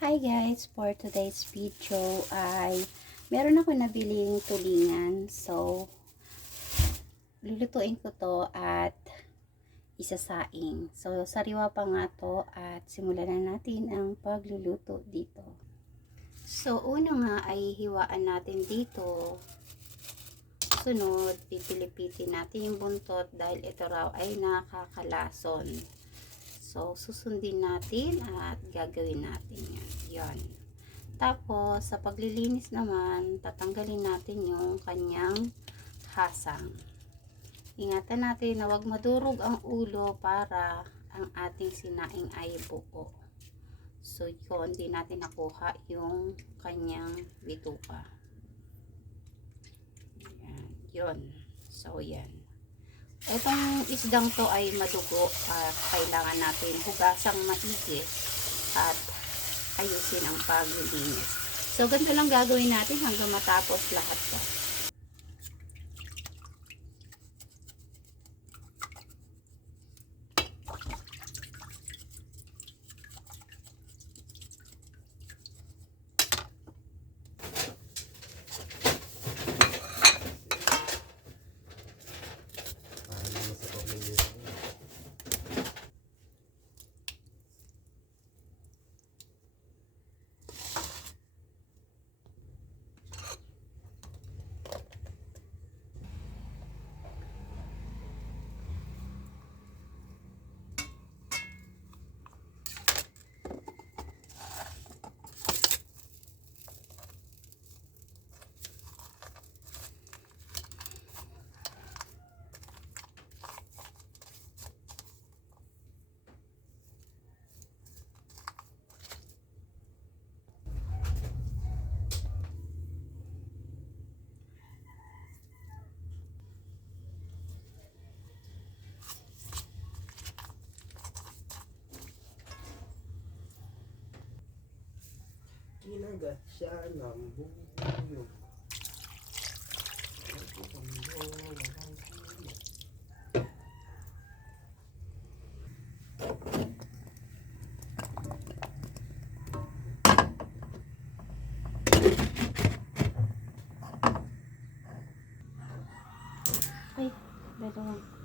Hi guys, for today's video ay meron ako nabiling tulingan. So, lulutuin ko to at isasaing. So, sariwa pa nga to at simulan na natin ang pagluluto dito. So, una nga ay hiwaan natin dito. Sunod, pipilipitin natin yung buntot dahil ito raw ay nakakalason. So, susundin natin at gagawin natin yan. Yan. Tapos, sa paglilinis naman, tatanggalin natin yung kanyang hasang. Ingatan natin na huwag madurog ang ulo para ang ating sinaing ay buo. So, yun, di natin nakuha yung kanyang bituka. Yan. Yun. So, yan. Itong isdang to ay madugo, kailangan natin hugasang maigi at ayusin ang paglilinis. So, ganito lang gagawin natin hanggang matapos lahat to. Kinagat siya ng bubuyog. Ay, dalawang.